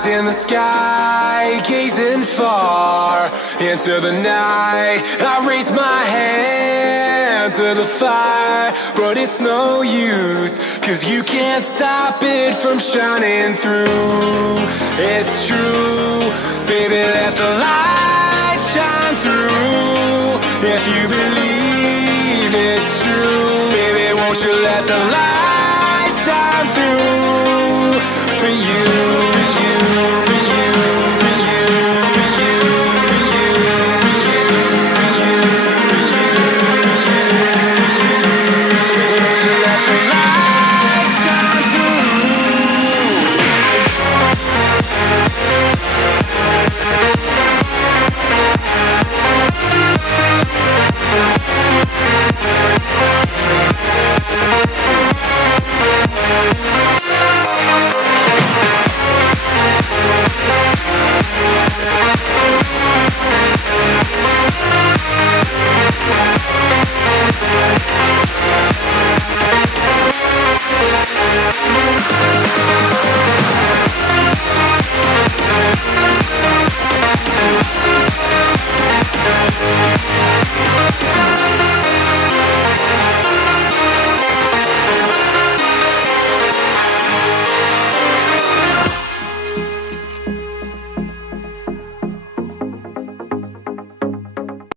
eyes in the sky, gazing far into the night. I raise my hand to the fire, but it's no use, 'cause you can't stop it from shining through. It's true, baby, let the light shine through. If you believe it's true, baby, won't you let the light shine through for you?